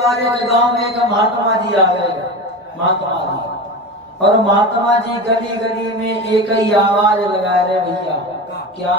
बार एक गांव में एक महात्मा जी आ गए, महात्मा जी। और महात्मा जी गली गली में एक ही आवाज लगा रहे, भैया क्या?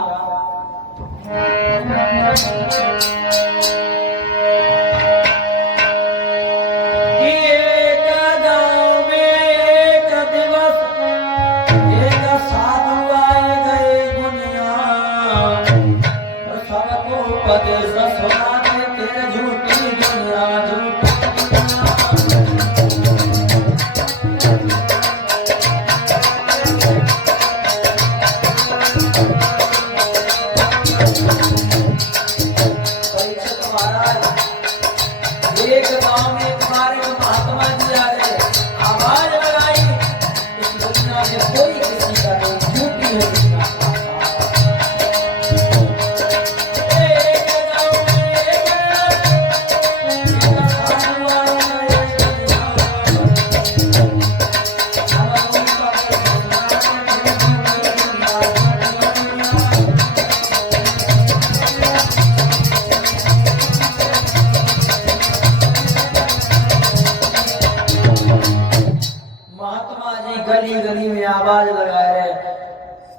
आवाज लगाए रहे।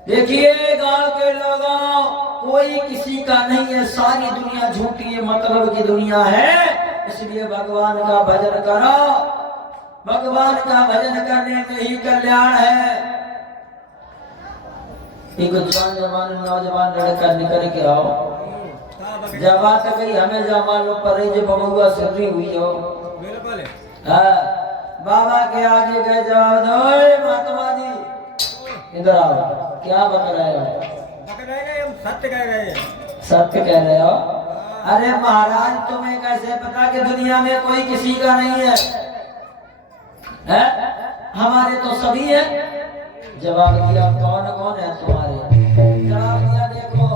देखिए गांव के लोगों, कोई किसी का नहीं है, सारी दुनिया झूठी है, मतलब की दुनिया है। इसलिए भगवान का भजन करो, भगवान का भजन करने में ही कल्याण है। एक जवान नौजवान लड़का निकल के आओ, जब बात गई हमें जमानो पर जो बबुआ सरी हुई हो। बाबा के आगे गए, जवाब दो, महात्मा जी इधर आओ, क्या बता रहे हो? सत्य कह रहे हैं। सत्य कह रहे हो? अरे महाराज, तुम्हें कैसे पता कि दुनिया में कोई किसी का नहीं है? हमारे तो सभी है। जवाब दिया, कौन कौन है तुम्हारे? जवाब दिया, देखो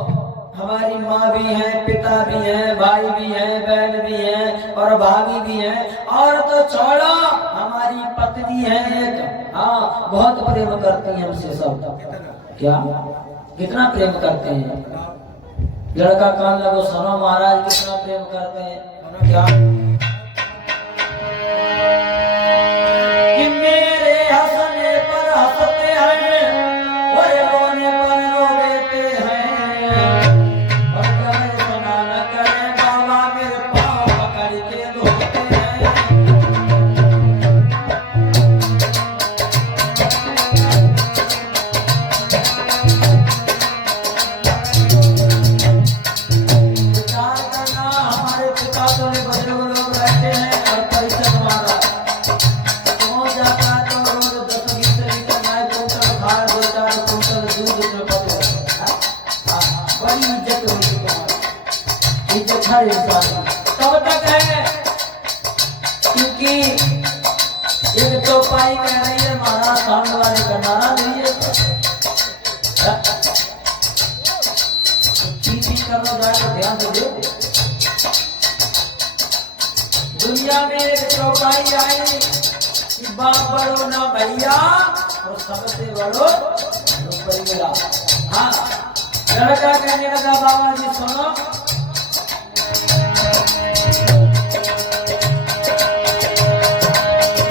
हमारी माँ भी है, पिता भी है, भाई भी है, बहन भी है और भाभी भी है, और तो छोड़ो हमारी पत्नी है एक। हाँ, बहुत प्रेम करती है हमसे सब। क्या? कितना प्रेम करते हैं? लड़का कान लगो, सुनो महाराज कितना प्रेम करते हैं। क्या? कि मेरे हंसने पर हंसते हैं और रोने पर रोते हैं, और कहे सुना न करे बाबा मेरे पाँव पकड़ के धोते हैं। विचार करना, हमारे पिता तो बुजुर्ग लोग रहते हैं और परिचय हमारा पहुंच जाता है तो रोज 10-20 लीटर गाय कुंटल खाए, 2-4 कुंटल दूध में पकड़ो। बड़ी इज्जत होगी तुम्हारी, इज्जत हर इंसान तब तक है क्योंकि एक चौपाई कह रही है महाराज साउंड वाले का नारा नहीं है। करो जाए तो ध्यान दो। दुनिया में एक चौपाई आई कि बाप बड़ो ना भैया और सबसे बड़ो रुपया। हाँ, लड़का कहने लगा, बाबा जी सुनो,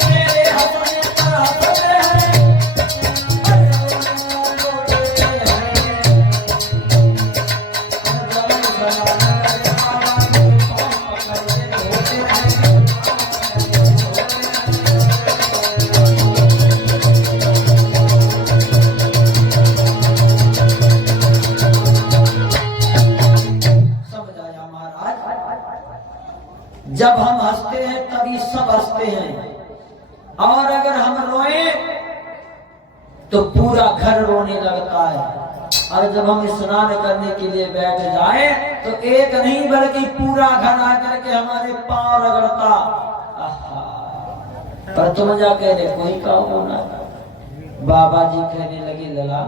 मेरे हंसने पर हंसते हैं, जब हम हंसते हैं तभी सब हंसते हैं, और अगर हम रोए तो पूरा घर रोने लगता है। और जब हम स्नान करने के लिए बैठ जाए तो एक नहीं बल्कि पूरा घर आकर के हमारे पांव रगड़ता। पर तुम जा कहने कोई काम होना। बाबा जी कहने लगे, लला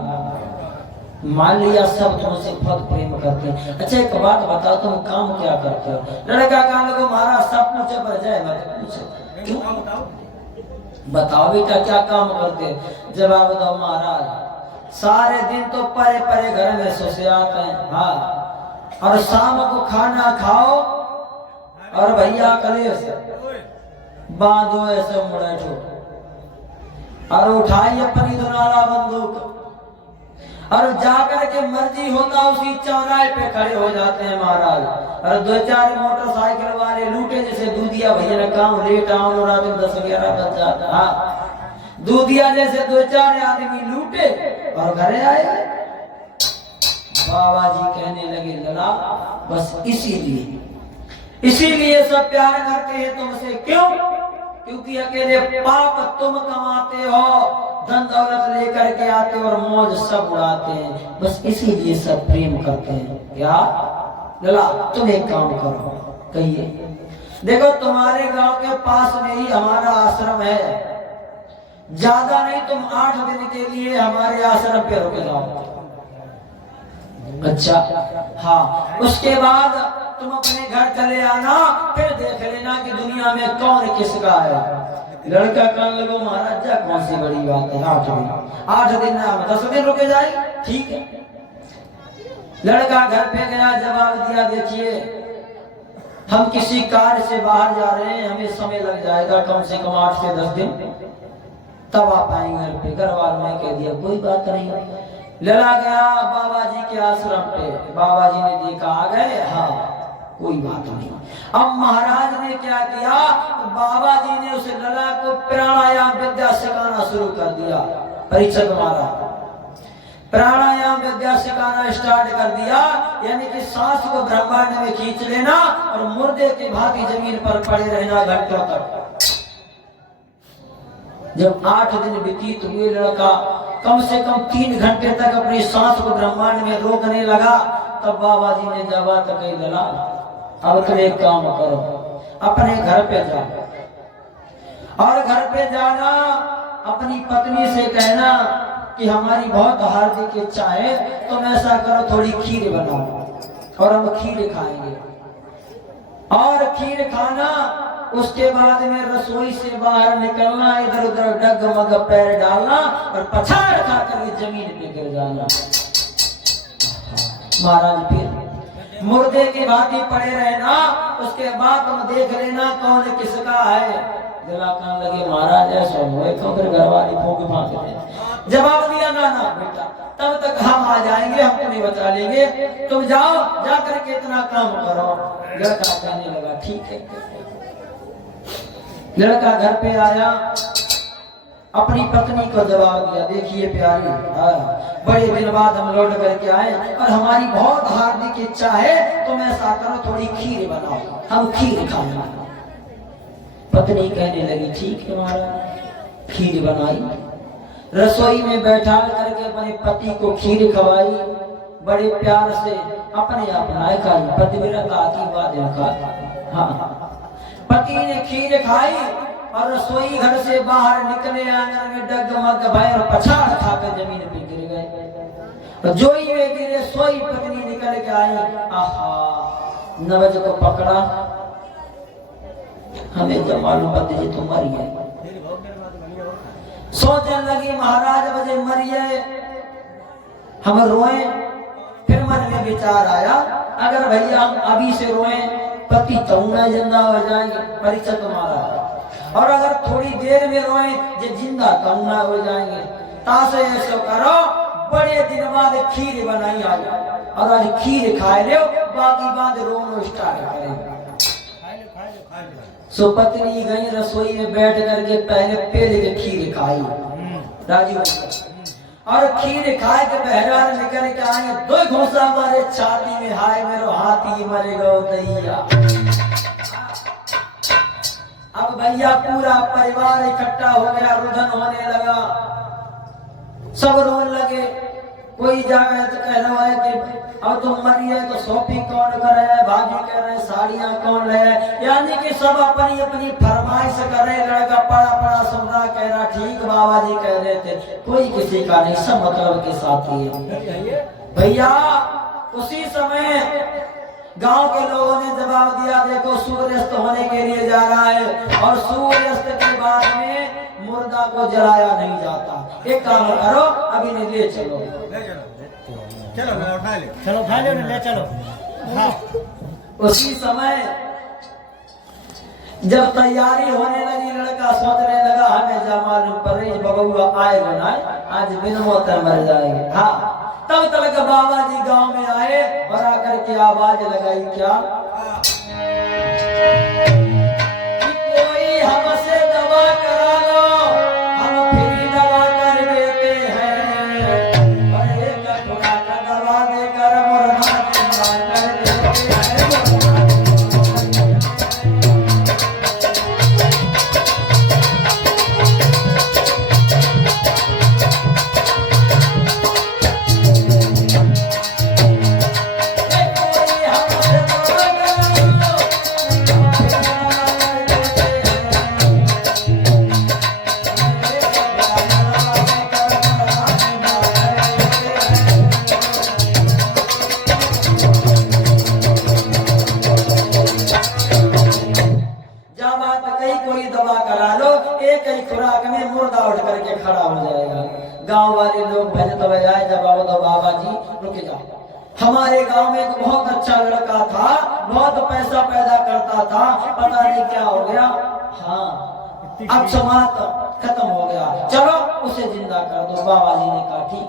मान लिया सब तुमसे बहुत प्रेम करते हैं, अच्छा एक बात बताओ तुम काम क्या करते हो? लड़का कहने लगा, महाराज सब पूछे पर जाए मत पूछे। क्यों? बताओ बेटा क्या काम करते? जवाब दो महाराज, सारे दिन तो परे परे घर में सो से आते हैं, हाँ, और शाम को खाना खाओ और भैया कलेश बांधो ऐसे मुड़े ठो और उठाई अपनी दुनाला बंदूक और जाकर के मर्जी होता उसी चौराहे पे खड़े हो जाते हैं महाराज। और 2-4 मोटरसाइकिल वाले लूटे, जैसे दूधिया भैया ने काम लेट आऊं रात में 10-11 बज जाता। हाँ, दूधिया जैसे 2-4 आदमी लूटे और घरे आए। बाबा जी कहने लगे लला बस इसीलिए सब प्यार करते हैं तुमसे। क्यों? क्योंकि अकेले पाप तुम कमाते हो, धन दौलत लेकर के आते हो और मौज सब उड़ाते हैं, बस इसीलिए सब प्रेम करते हैं। क्या लला तुम एक काम करो, कहिए। देखो तुम्हारे गांव के पास में ही हमारा आश्रम है, ज्यादा नहीं तुम 8 दिन के लिए हमारे आश्रम पे रुक जाओ। अच्छा हाँ, उसके बाद तुम अपने घर चले आना, फिर देख लेना कि दुनिया में कौन किसका है। लड़का कहने लगो महाराज जा कौन सी बड़ी बात है, 8 दिन ना 10 दिन रुके जाए, ठीक है। लड़का घर पे गया, जवाब दिया देखिए हम किसी कार्य से बाहर जा रहे हैं, हमें समय लग जाएगा कम से कम 8 से 10 दिन, तब आप आएंगे घर पे। घर वालों ने कह दिया कोई बात नहीं। लड़ा गया बाबा जी के आश्रम पे, बाबा जी ने देखा आ गए, हाँ कोई बात नहीं। अब महाराज ने क्या किया, बाबा जी ने उस लला को प्राणायाम विद्या सिखाना शुरू कर दिया। परीक्षक महाराज प्राणायाम विद्या सिखाना स्टार्ट कर दिया, यानी कि सांस को ब्रह्मांड में खींच लेना और मुर्दे के भांति जमीन पर पड़े रहना घंटों तक। जब 8 दिन व्यतीत हुए, लड़का कम से कम 3 घंटे तक अपनी सांस को ब्रह्मांड में रोकने लगा, तब बाबा जी ने जवाब तक कही लला अब तुम एक काम करो, अपने घर पे जाओ और घर पे जाना अपनी पत्नी से कहना कि हमारी बहुत हार्दिक इच्छा है, तुम ऐसा करो थोड़ी खीर बनाओ और हम खीर खाएंगे। और खीर खाना, उसके बाद में रसोई से बाहर निकलना, इधर उधर डगमग पैर डालना और पछाड़ खाकर जमीन पे गिर जाना। महाराज फिर मुर्दे की भांति पड़े रहना, उसके बाद तुम देख लेना कौन किसका है। दिला कहने लगे महाराज ऐसा हुए तो फिर घर वाली फूक फांकते। जवाब दिया ना बेटा, तब तक हम आ जाएंगे, हम तुम्हें बचा लेंगे, तुम जाओ जाकर के इतना काम करो। लड़का कहने लगा ठीक है। लड़का घर पे आया, अपनी पत्नी को जवाब दिया देखिए प्यारी, बड़े दिन बाद हम लौट करके आए और हमारी बहुत हार्दिक इच्छा है, तुम ऐसा करो थोड़ी खीर बनाओ, हम खीर खाएंगे। पत्नी कहने लगी ठीक है महाराज। खीर बनाई, रसोई में बैठा करके अपने पति को खीर खवाई, बड़े प्यार से अपने अपनाए खाई। पतिव्रता की बात। हाँ, पति ने खीर खाई और रसोई घर से बाहर निकले, आंगन में डगमग भय और पछाड़ खाकर जमीन पे गिर गए। जोई में गिरे सोई पत्नी निकल के आई, आहा नवज को पकड़ा, हमें जब मालूम पति जी तुम मरी है। सोचने लगी महाराज बजे मरिए, हम रोए। फिर मन में विचार आया अगर भैया हम अभी से रोए पति तमुना जिंदा हो जाएंगे, परीक्षा तुम्हारा, और अगर थोड़ी देर में रोए जो जिंदा तमुना हो जाएंगे। तासे ऐसा करो बड़े दिन बाद खीर बनाई आज, और आज खीर खाए लो, बाकी बाद रोनो स्टार्ट करेंगे। सो पत्नी गई रसोई में बैठ करके पहले पेड़ के खीर खाई, राजी और खीर खाए के बहरार निकल के आए, 2 घोंसा मारे छाती में, हाय मेरो हाथी मरे गो दैया। अब भैया पूरा परिवार इकट्ठा हो गया, रुदन होने लगा, सब रोने लगे। कोई जाए तो कह रहा है कि अब तुम मरी है तो शॉपिंग कौन कर रहा है, भाभी कह रहे हैं साड़ियां कौन ले, यानी कि सब अपनी अपनी फरमाइश कर रहे। लड़का पड़ा सौदा कह रहा ठीक बाबा जी कह रहे थे, कोई किसी का नहीं, सब मतलब के साथ ही है। भैया उसी समय गांव के लोगों ने जवाब दिया देखो सूर्यास्त होने के लिए जा रहा है, और सूर्यास्त के बाद में मुर्दा को जलाया नहीं जाता। एक काम करो अभी नहीं ले चलो, चलो उठा ले, चलो ले चलो। हाँ। उसी समय जब तैयारी होने लगी लड़का सोचने लगा हमें जा मालूम पर बबुआ आए बनाए आज बिन मौत मर जाएंगे। हाँ तब तक बाबा जी गांव में आए और आकर के आवाज लगाई क्या कोई हमसे दवा करा लो हम फ्री दवा कर देते हैं और एक खुराक दवा देकर मुर्दा कर देते हैं। गांव वाले लोग भजन बजाए जब आओ तो बाबा जी रुक जाओ हमारे गांव में एक बहुत अच्छा लड़का था बहुत पैसा पैदा करता था पता नहीं क्या हो गया। हाँ अब समात खत्म हो गया चलो उसे जिंदा कर दो। बाबा जी ने कहा ठीक।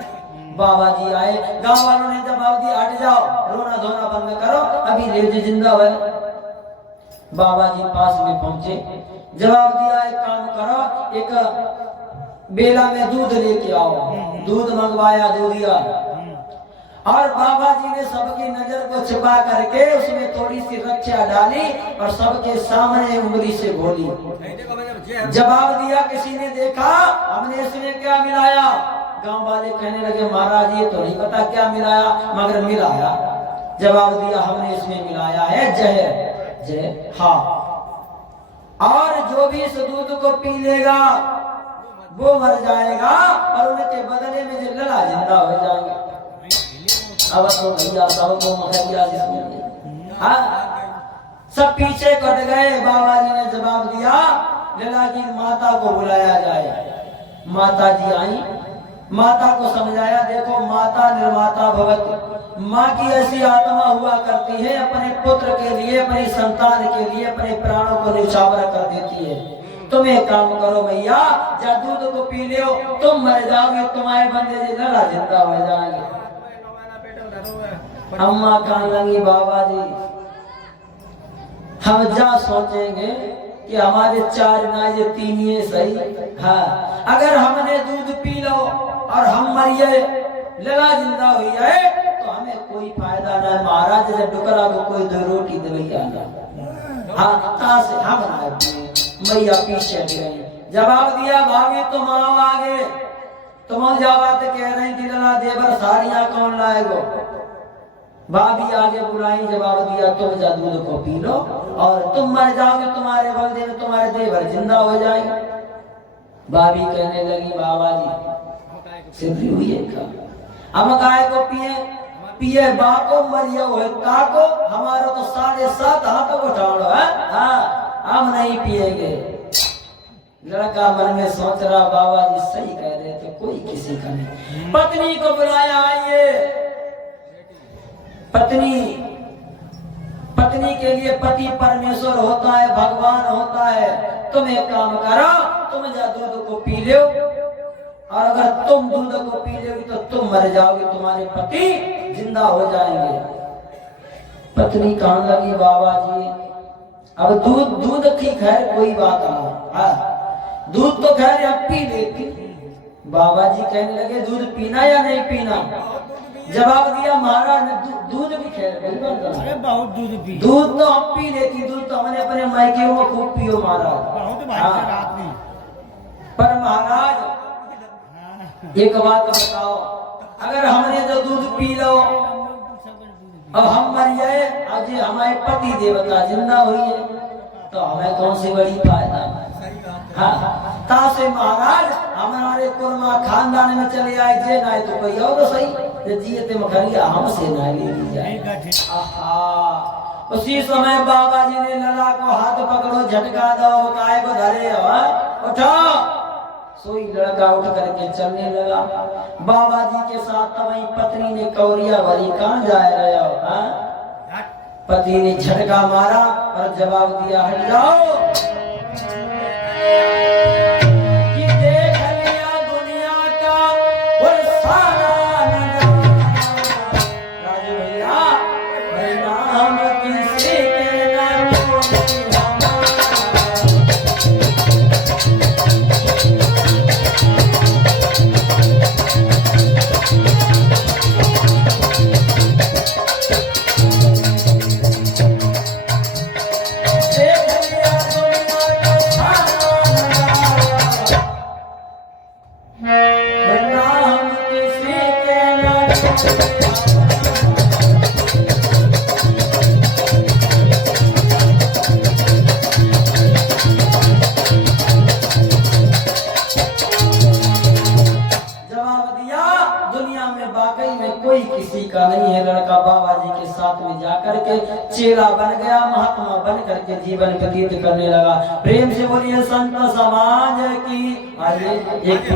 बाबा जी आए गांव वालों ने जवाब दिया हट जाओ रोना धोना बंद करो अभी ले जिंदा है। बाबा जी पास में पहुंचे जवाब दिया एक काम करो एक बेला में दूध लेके आओ। दूध मंगवाया दूधिया और बाबा जी ने सबकी नजर को छिपा करके उसमें थोड़ी सी रक्षा डाली और सबके सामने उंगली से घोली। जवाब दिया किसी ने देखा हमने इसमें क्या मिलाया। गांव वाले कहने लगे महाराज ये तो नहीं पता क्या मिलाया मगर मिलाया। जवाब दिया हमने इसमें मिलाया है जहर जहर। हाँ और जो भी इस दूध को पी लेगा वो मर जाएगा और उनके बदले में जो लड़ा जिंदा हो जाएंगे। अब तो भैया सबको मखिया हाँ सब पीछे कट गए। बाबा जी ने जवाब दिया लला की माता को बुलाया जाए। माता जी आई माता को समझाया देखो माता निर्माता भगवत माँ की ऐसी आत्मा हुआ करती है अपने पुत्र के लिए अपनी संतान के लिए अपने प्राणों को निछावर कर देती है। तुम एक काम करो भैया जा दूध को पी लो तुम मर जाओगे तुम्हारे बंदे जी लड़ा जिंदा हो जाएंगे। अम्मा कहने लगी बाबा जी हम जा सोचेंगे कि हमारे चार नाजे तीन ये सही। हाँ अगर हमने दूध पी लो और हम मरिए लड़ा जिंदा हुई है तो हमें कोई फायदा ना। महाराज जब डुकरा को कोई दो रोटी दे हाँ कहाँ से हम मैया पीछे गई। जवाब दिया भाभी तुम आओ आगे तुम जवाब कह रहे हैं कि लला देवर साड़ियां कौन लाएगो। भाभी आगे बुलाई जवाब दिया तुम जा दूध को पी लो और तुम मर जाओगे तुम्हारे बलदे में तुम्हारे देवर जिंदा हो जाएंगे। भाभी कहने लगी बाबा जी सिद्धि हुई है क्या हम गाय को पिए पिए बाको मरिया हुए काको हमारा तो 7.5 हाथ उठाओ है। हाँ हम नहीं पिएंगे। लड़का मन में सोच रहा बाबा जी सही कह रहे थे कोई किसी का नहीं। पत्नी को बुलाया आइए पत्नी पत्नी के लिए पति परमेश्वर होता है भगवान होता है। तुम एक काम करो तुम जा दूध को पी लो और अगर तुम दूध को पी लोगी तो तुम मर जाओगे तुम्हारे पति जिंदा हो जाएंगे। पत्नी कहने लगी बाबा जी अब दूध की खैर कोई बात नहीं दूध तो खैर अब पी लेती। बाबा जी कहने लगे दूध पीना या नहीं पीना। जवाब दिया महाराज ने दूध भी खैर अरे बहुत दूध तो हम पी लेती। दूध तो हमने अपने मायके में खूब पियो महाराज। पर महाराज एक बात बताओ अगर हमने जो दूध पी लो अब हम मर जाए आज हमारे पति देवता जिंदा हुई है तो हमें कौन सी बड़ी फायदा। हाँ तासे महाराज हमारे कुर्मा खानदान में चले आए जे ना तो कोई और तो सही जियते मखरिया हमसे ना ले ली जाए। उसी समय बाबा जी ने लला को हाथ पकड़ो झटका दो काय को धरे उठो। सोई लड़का उठ करके चलने लगा। बाबा जी के साथ वही पत्नी ने कौरिया भरी कहाँ जा रहे हो पति ने झटका मारा और जवाब दिया, हट जाओ। कि देख लिया दुनिया का वो सारा नजारा। राजू भैया, नाम किसी के नाम कोई किसी का नहीं है। लड़का बाबा जी के साथ में जाकर के चेला बन गया, महात्मा बन करके जीवन व्यतीत करने लगा। प्रेम से बोलिए संत समाज की। आइए एक